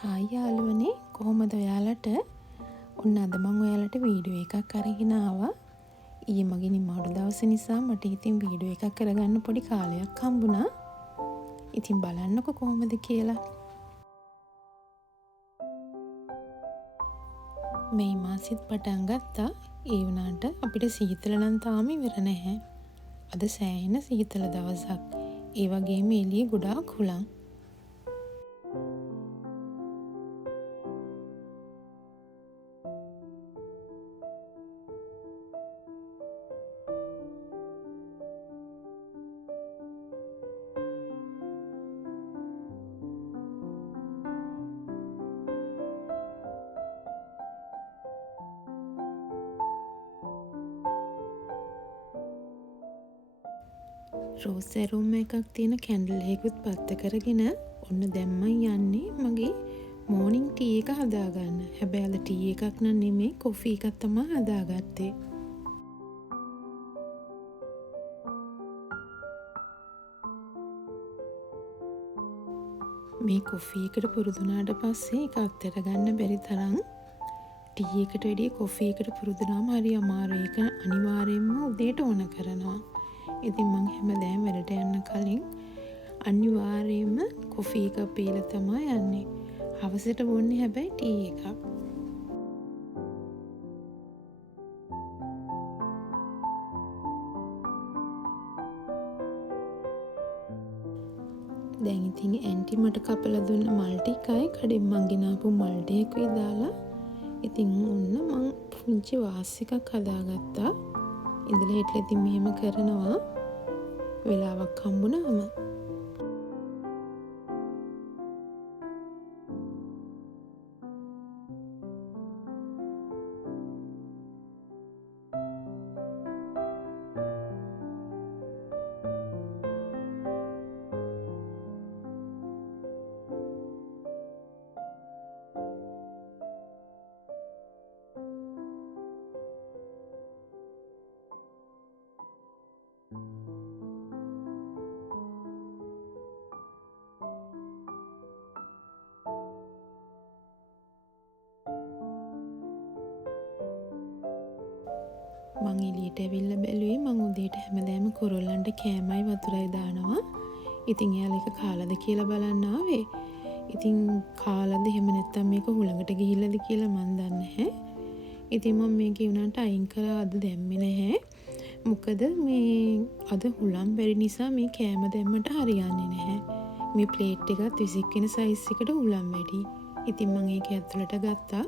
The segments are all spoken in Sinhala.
හායි යාළුවනේ, කොහොමද ඔයාලට? ඔන්න අද මම ඔයාලට වීඩියෝ එකක් අරගෙන ආවා. ඊයේ මගේ නිමාඩු දවස නිසා මට ඉතින් වීඩියෝ එකක් කරගන්න පොඩි කාලයක් හම්බුණා. ඉතින් බලන්නකො කොහොමද කියලා. මේ මාසෙත් පටන් ගත්තා. ඒ වුණාට අපිට සීතල නම් තාම ඉවර නැහැ. අද සෑහෙන සීතල දවසක්. ඒ වගේම එළියේ ගොඩාක් හුළං. රෝස් ඇරෝම එකක් තියෙන කැන්ඩල් එකකුත් පත්ත කරගෙන ඔන්න දැම්මන් යන්නේ මගේ මෝර්නින් ටී එක හදාගන්න. හැබැයි අද ටී එකක් නම් නෙමෙයි, කොෆි එකක් තමයි හදාගත්තේ. මේ කොෆි එකට පුරුදු වුණාට පස්සේ ඒක අත්හැර ගන්න බැරි තරම් ටී එකට වැඩිය කොෆි එකට පුරුදු වුණාම හරි අමාරුයි. ඒක අනිවාර්යයෙන්ම උදේට ඕන කරනවා. ඉතින් මං හැමදාම වැඩට යන්න කලින් අනිවාර්යයෙන්ම කොෆි එකක් පීලා තමයි යන්නේ. හවසට බොන්නේ හැබැයි ටී එකක්. දැන් ඉතින් ඇන්ටි මට කපලා දුන්න මල් ටිකයි කඩෙන් මං ගෙනාපු මල් ටිකකුයි දාලා ඉතින් ඔන්න මං පුංචි වාස් එකක් හදාගත්තා. ඉඳලා හිටලා ඉතින් මෙහෙම කරනවා වෙලාවක් හම්බුනාම. මං එළියට ඇවිල්ලා බැලුවේ මං උදේට හැමදාම කුරුල්ලන්ට කෑමයි වතුරයි දානවා. ඉතින් එයාලා ඒක කාලාද කියලා බලන්න ආවේ. ඉතින් කාලාද එහෙම නැත්නම් මේක හුළඟට ගිහිල්ලාද කියලා මන් දන්නේ නැහැ. ඉතින් මම මේක උනාට අයින් කරලා අද දැම්මේ නැහැ. මොකද මේ අද හුළං බැරි නිසා මේ කෑම දැම්මට හරියන්නේ නැහැ. මේ ප්ලේට් එකත් විසික් වෙන සයිස් එකට හුළං වැඩි. ඉතින් මම ඒක ඇතුළට ගත්තා.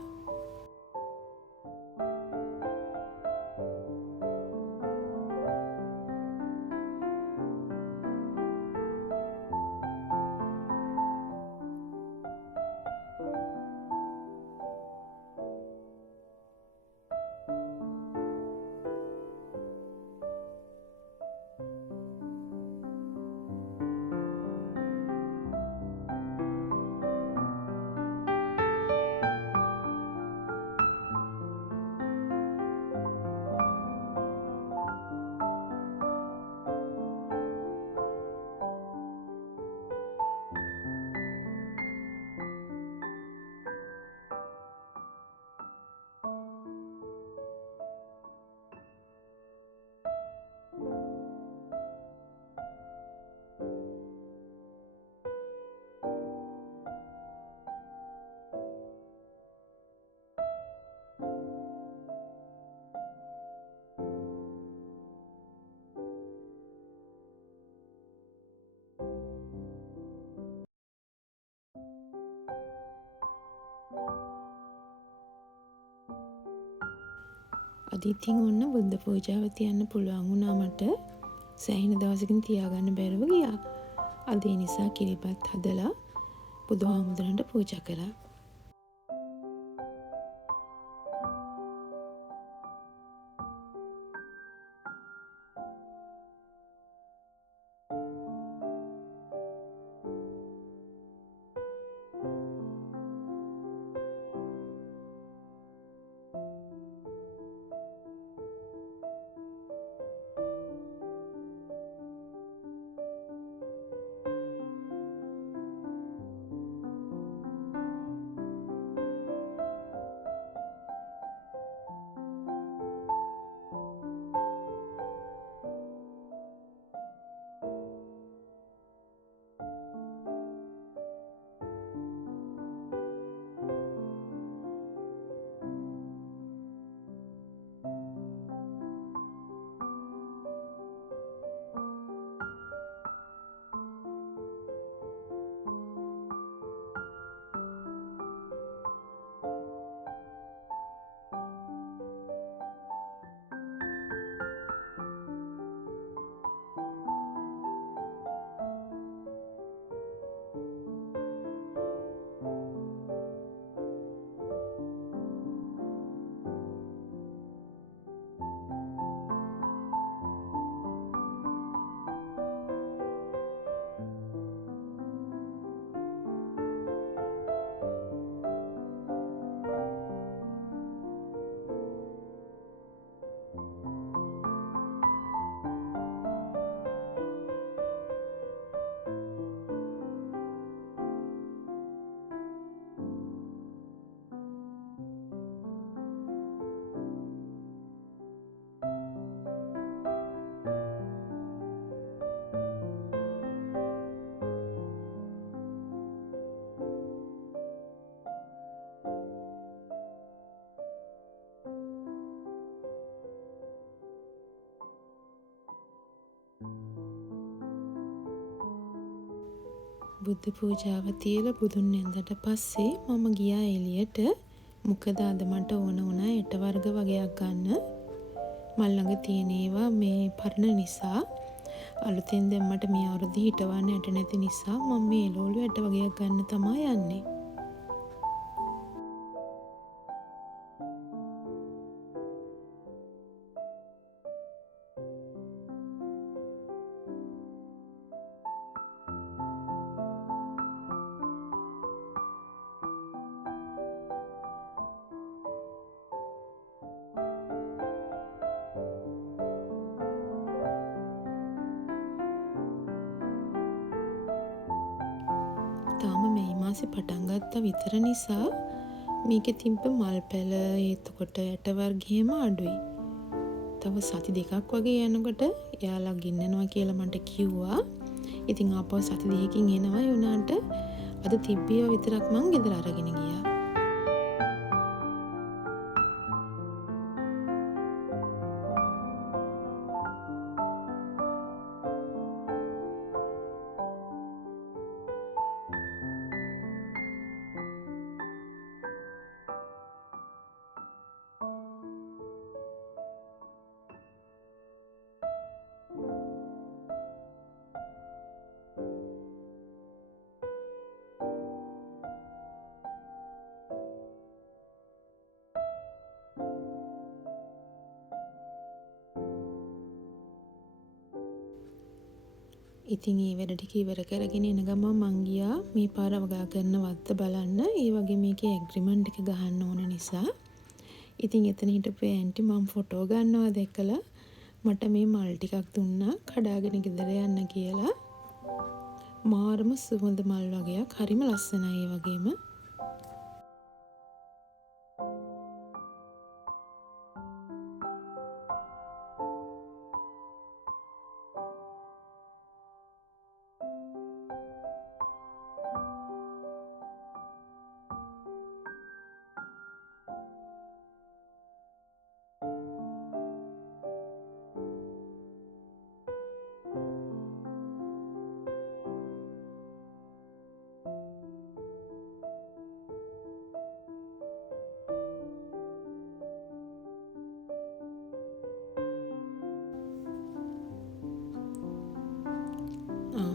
අද ඉතින් ඔන්න බුද්ධ පූජාව තියන්න පුළුවන් වුණා මට. සෑහෙන දවසකින් තියාගන්න බැරුව ගියා. අද ඒ නිසා කිරිබත් හදලා බුදුහාමුදුරන්ට පූජා කරා. බුද්ධ පූජාව තියලා බුදුන් වැඳට පස්සේ මම ගියා එළියට. මොකද අද මට ඕන වුණා ඇට වර්ග වගේක් ගන්න. මල් ළඟ තියෙන ඒවා මේ පරණ නිසා අලුතෙන් දැන් මට මේ අවුරුද්ද හිටවන්න ඇට නැති නිසා මම මේ එළවලු ඇට වගේක් ගන්න තමයි යන්නේ. තාම මේ මාසේ පටන් ගත්තා විතර නිසා මේකේ තිබ්බ මල් පැල එතකොට ඇට වර්ගයේම අඩුයි. තව සති දෙකක් වගේ යනකොට එයාලා ගින්නනවා කියලා මට කිව්වා. ඉතින් ආපහු සති දෙකකින් එනවා. ඒ උනාට අද තිබ්බිය විතරක් මං ගෙදර අරගෙන ගියා. ඉතින් ඒ වැඩ ටික ඉවර කරගෙන එන ගමන් මං ගියා මේ පාර වගා කරන වත්ත බලන්න. ඒ වගේ මේකේ ඇග්‍රීමන්ට් එක ගහන්න ඕන නිසා. ඉතින් එතන හිටපු ඇන්ටි මම ෆොටෝ ගන්නවා දැකලා මට මේ මල් ටිකක් දුන්නා කඩාගෙන ගෙදර යන්න කියලා. මාරම සුවඳ මල් වගේක් හරිම ලස්සනයි ඒ වගේම.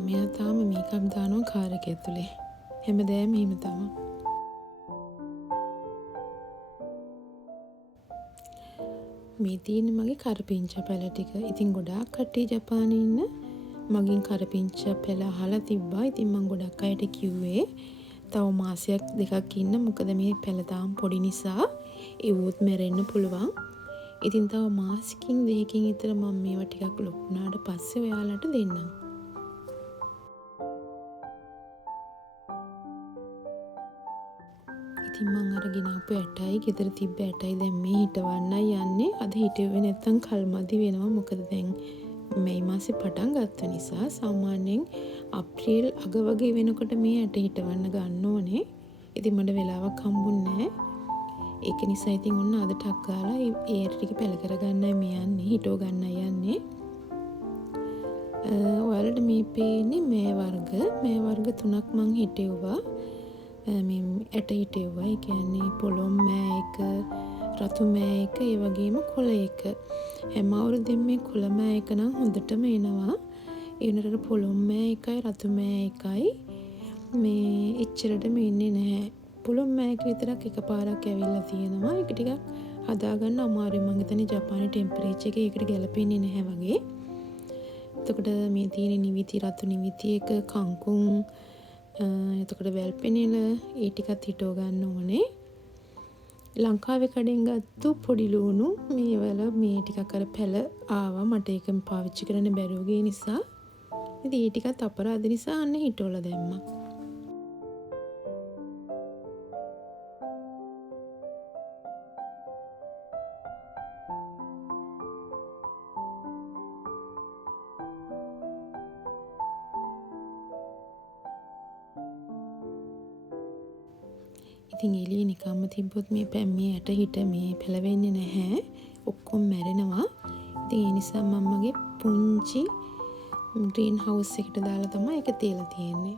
මෙයා තාම මේකප් දානවා කාර් එක ඇතුලේ. හැමදාම එහෙම තමයි. මේ තියෙන මගේ කරපිංච පැල ටික. ඉතින් ගොඩාක් කට්ටිය ජපානයේ ඉන්න මගෙන් කරපිංච පැල අහලා තිබ්බා. ඉතින් මම ගොඩක් අයට කිව්වේ තව මාසයක් දෙකක් ඉන්න. මොකද මේ පැල තාම පොඩි නිසා ඒවොත් මැරෙන්න පුළුවන්. ඉතින් තව මාසකින් දෙකකින් විතර මම මේවා ටිකක් ලොකු වුණාට පස්සේ ඔයාලට දෙන්නම්. ඉතින් මං අරගෙන ආපු ඇටයි ගෙදර තිබ්බ ඇටයි දැන් මේ හිටවන්නයි යන්නේ. අද හිටුවේ නැත්තම් කල්මදි වෙනවා. මොකද දැන් මේ මාසේ පටන් ගත්ත නිසා සාමාන්‍යයෙන් අප්‍රේල් අග වගේ වෙනකොට මේ ඇට හිටවන්න ගන්න ඕනේ. ඉතින් මට වෙලාවක් හම්බුන්නේ නැහැ. ඒක නිසා ඉතින් ඔන්න අද ටක් ගාලා ඒ ඇට ටික පැල කරගන්නයි මේ යන්නේ. හිටව ගන්නයි යන්නේ. ඔයාලට මේ පේන්නේ මේ වර්ග තුනක් මං හිටෙව්වා. මේ ඇට හිටෙව්වා. ඒ කියන්නේ පොළොම් මෑ එක, රතු මෑ එක, ඒ වගේම කොළ එක. හැම අවුරුද්දෙම මේ කොළ මෑ එක නම් හොඳටම එනවා. ඒ වෙනතට පොළොම් මෑ එකයි රතු මෑ එකයි මේ එච්චරටම එන්නේ නැහැ. පොළොම් මෑ එක විතරක් එකපාරක් ඇවිල්ලා තියෙනවා. ඒක ටිකක් හදාගන්න අමාරුයි. මම හිතන්නේ ජපානයේ ටෙම්පරේචර් එක ඒකට ගැලපෙන්නේ නැහැ වගේ. එතකොට මේ තියෙන නිවිති රතු නිවිති එක කංකුම් එතකොට වැල් පෙනෙල ඒ ටිකත් හිටව ගන්න ඕනේ. ලංකාවේ කඩෙන් ගත්තු පොඩි ලුණු මේ වල මේ ටිකක් අර පැල ආවා. මට ඒක පාවිච්චි කරන්න බැරුව ගිය නිසා ඉතින් ඒ ටිකත් අපරාධ නිසා අන්න හිටවල දැම්මා. ඉතින් එළියේ නිකම්ම තිබ්බොත් මේ ඇට හිට මේ පෙළවෙන්නේ නැහැ. ඔක්කොම මැරෙනවා. ඉතින් ඒ නිසා මම මගේ පුංචි ග්‍රීන් හවුස් එකට දාලා තමයි ඒක තියලා තියෙන්නේ.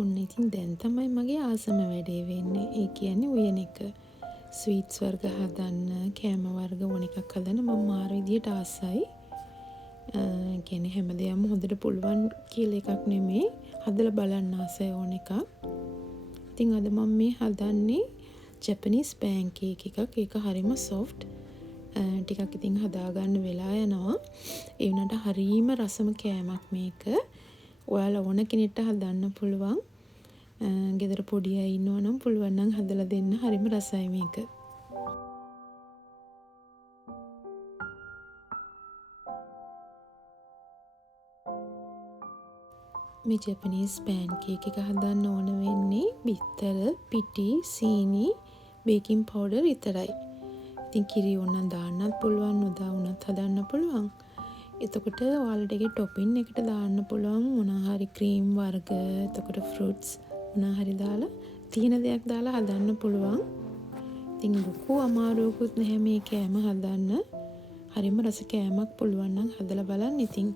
ඔන්න ඉතින් දැන් තමයි මගේ ආසම වැඩේ වෙන්නේ. ඒ කියන්නේ උයන එක. ස්වීට්ස් වර්ග හදන්න, කෑම වර්ග ඕන එකක් හදන්න මම මාර විදියට ආසයි. කියන්නේ හැමදේම හොඳට පුළුවන් කියලා එකක් නෙමෙයි. හදලා බලන්න ආසයි ඕන එකක්. ඉතින් අද මම මේ හදන්නේ ජැපනීස් පෑන්කේක් එකක්. ඒක හරිම සොෆ්ට්. ටිකක් ඉතින් හදාගන්න වෙලා යනවා. ඒ වුණාට හරීම රසම කෑමක් මේක. ඔයාලා ඕන කෙනෙක්ට හදන්න පුළුවන්. ගෙදර පොඩි අය ඉන්නවා නම් පුළුවන් නම් හදලා දෙන්න. හරිම රසයි මේක. මේ ජැපනීස් පෑන්කේක් එක හදන්න ඕන වෙන්නේ බිත්තර, පිටි, සීනි, බේකින් පවුඩර් විතරයි. ඉතින් කිරි ඕනනම් දාන්නත් පුළුවන්, නොදා වුණත් හදන්න පුළුවන්. එතකොට ඔයාලට ඒකේ ටොපින් එකට දාන්න පුළුවන් මොනවා හරි ක්‍රීම් වර්ග, එතකොට ෆෘට්ස් මොනවා හරි දාලා තියෙන දෙයක් දාලා හදන්න පුළුවන්. ඉතින් ලොකු අමාරුවකුත් නැහැ මේ කෑම හදන්න. හරිම රස කෑමක් පුළුවන් නම් හදලා බලන්න ඉතින්.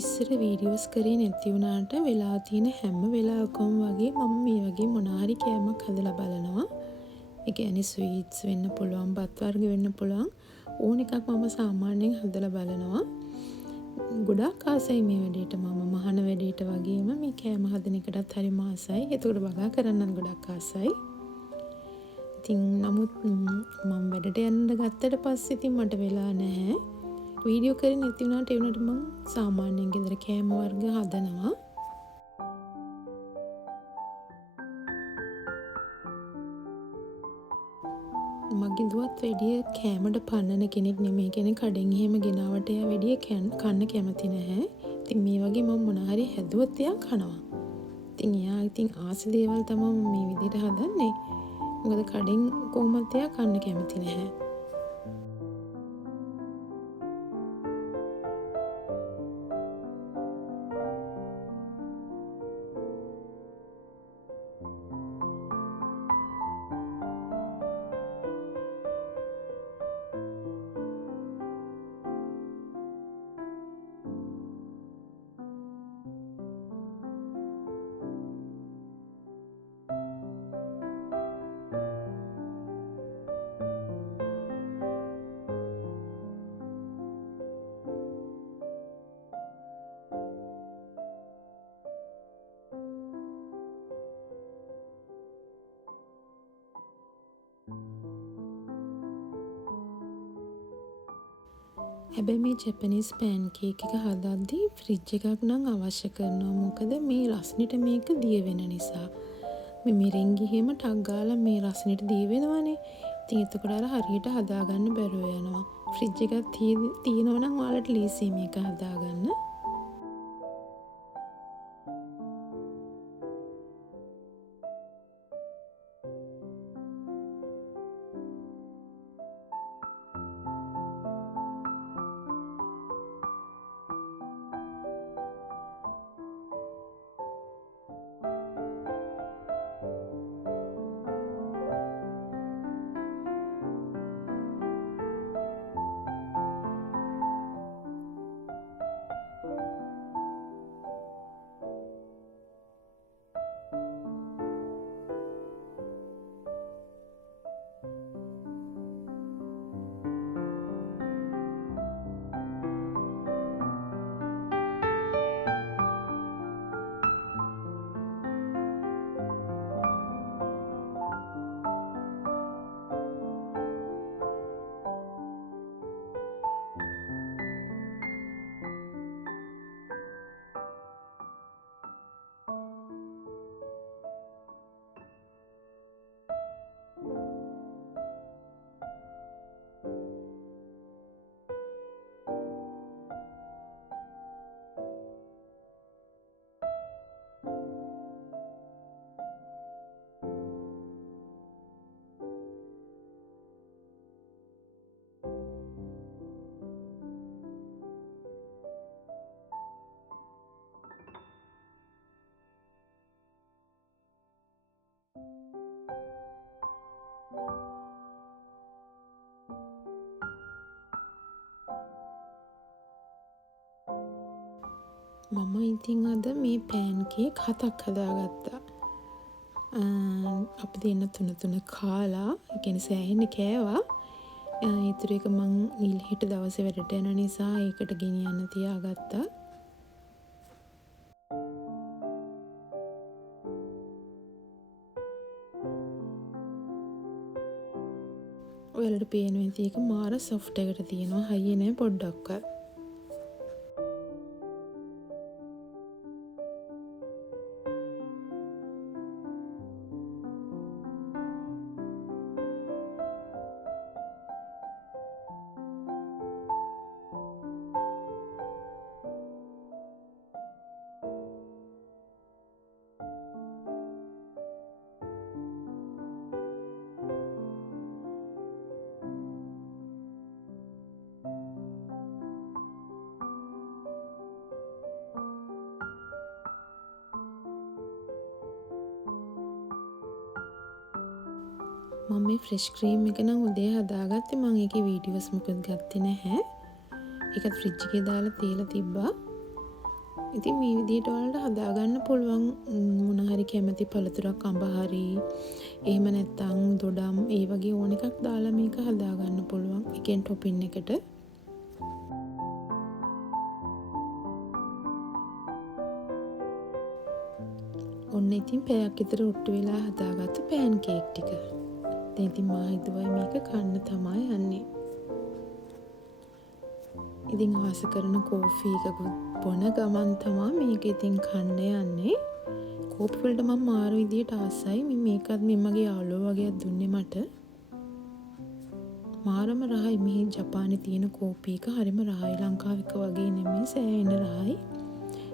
ඉස්සර වීඩියෝස් කරේ නැති වුණාට වෙලා තියෙන හැම වෙලාවකම වගේ මම මේ වගේ මොනවා හරි කෑමක් හදලා බලනවා. ඒ කියන්නේ ස්වීට්ස් වෙන්න පුළුවන්, බත් වර්ග වෙන්න පුළුවන්. ඕන එකක් මම සාමාන්‍යයෙන් හදලා බලනවා. ගොඩාක් ආසයි මේ වැඩේට මම මහන වැඩේට වගේම මේ කෑම හදන එකටත් හරිම ආසයි. ඒකට වගා කරන්නත් ගොඩක් ආසයි. ඉතින් නමුත් මම වැඩට යන්න ගත්තට පස්සේ ඉතින් මට වෙලා නැහැ. වීඩියෝ කරේ නැති වුණාට ඒ වුණාට මම සාමාන්‍යයෙන් ගෙදර කෑම වර්ග හදනවා. මගේ දුවත් වැඩිය කෑමට පන්නන කෙනෙක් නෙමෙයි. කියන්නේ කඩෙන් එහෙම ගෙනාවට එයා වැඩිය කන්න කැමති නැහැ. ඉතින් මේ වගේ මම මොන හරි හැදුවොත් එයා කනවා. ඉතින් එයා ඉතින් ආස දේවල් තමයි මේ විදිහට හදන්නේ. මොකද කඩෙන් කොහොමද එයා කන්න කැමති නැහැ. හැබැයි මේ ජැපනීස් පෑන්කේක් එක හදද්දී ෆ්‍රිජ් එකක් නම් අවශ්‍ය කරනවා. මොකද මේ රස්නෙට මේක දිය වෙන නිසා. මේ මෙරෙන්ගි එහෙම ටක් ගාලා මේ රස්නෙට දිය වෙනවනේ. ඉතින් එතකොට අර හරියට හදාගන්න බැරුව යනවා. ෆ්‍රිජ් එකක් තියෙනවා නම් ඔයාලට ලීසි මේක හදාගන්න. මම ඉතින් අද මේ පෑන් කේක් 7ක් හදාගත්තා. අපි දෙන්න තුන කාලා, ඒ කියන්නේ සෑහෙන්න කෑවා. ඊටු එක මං ඊළඟ දවසේ වැඩට යන නිසා ඒකට ගෙනියන්න තියාගත්තා. ඔයාලට පේනවා ඉතින් ඒක මාර සොෆ්ට් එකට තියෙනවා. හයිය නෑ පොඩ්ඩක්වත්. මම මේ ෆ්‍රෙෂ් ක්‍රීම් එක නම් උදේ හදාගත්තේ. මම ඒකේ වීඩියෝස් මොකද ගත්තේ නැහැ. ඒකත් ෆ්‍රිජ් එකේ දාලා තියලා තිබ්බා. ඉතින් මේ විදිහට ඔයාලට හදාගන්න පුළුවන් මොන හරි කැමති පළතුරක්, අඹ හරි එහෙම නැත්නම් දොඩම් ඒ වගේ ඕන එකක් දාලා මේක හදාගන්න පුළුවන්. එකෙන් ටොපින් එකට. ඔන්න ඉතින් පැයක් විතර ඔට්ටු වෙලා හදාගත්ත පෑන් කේක් ටික. දැන් ඉතින් මා හිතුවා මේක කන්න තමයි යන්නේ. ඉතින් ආස කරන කෝෆි එකක් බොන ගමන් තමයි මේක ඉතින් කන්න යන්නේ. කෝපි වලට මම මාරු විදියට ආසයි. මේකත් මගේ යාළුවා වගේ දුන්නේ මට. මාරම රහයි. මේ ජපානයේ තියෙන කෝපි එක හරිම රහයි. ලංකාවේ එක වගේ නෙමෙයි, සෑහෙන රහයි.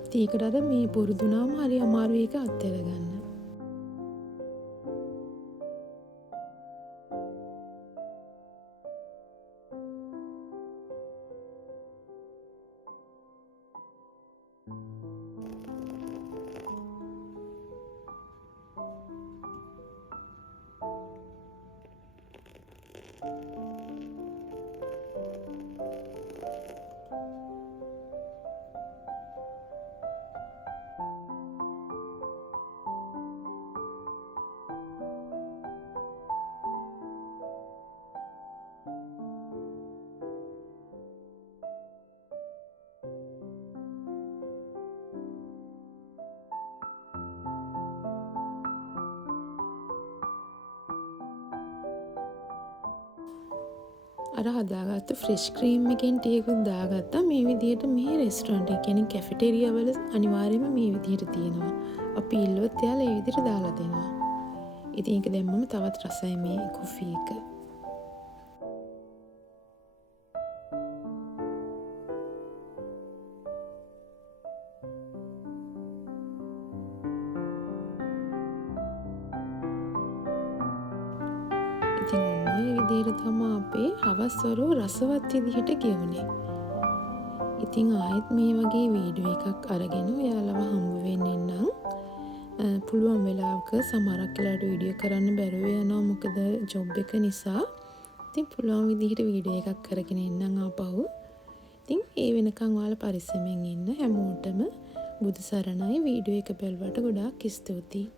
ඉතින් ඒකට අර මේ පුරුදුනාම හරි අමාරු එක අත්හැර ගන්න. අර හදාගත්ත ෆ්‍රෙෂ් ක්‍රීම් එකෙන් ටිකකුත් දාගත්තා. මේ විදිහට මේ රෙස්ටොරන්ට් එක කියන්නේ කැෆෙටේරියා වල අනිවාර්යයෙන්ම මේ විදිහට තියෙනවා. අපි ඉල්ලුවොත් එයාලා ඒ විදිහට දාලා දෙනවා. ඉතින් ඒක දැම්මම තවත් රසයි මේ කොෆි එක. ඉතින් ඔන්න ඔය විදිහට තමයි අපේ හවස්වරු රසවත් විදිහට ගෙවුනේ. ඉතින් ආයෙත් මේ වගේ වීඩියෝ එකක් අරගෙන ඔයාලව හම්බ වෙන්න නම් පුළුවන් වෙලාවක සමහරක් වෙලාවට වීඩියෝ කරන්න බැරුව යනවා මොකද ජොබ් එක නිසා. ඉතින් පුළුවන් විදිහට වීඩියෝ එකක් කරගෙන එන්නම් ආපහු. ඉතින් ඒ වෙනකන් ඔයාලා පරිස්සමෙන් ඉන්න. හැමෝටම බුදු සරණයි. වීඩියෝ එක බැලුවට ගොඩාක් ස්තුතියි.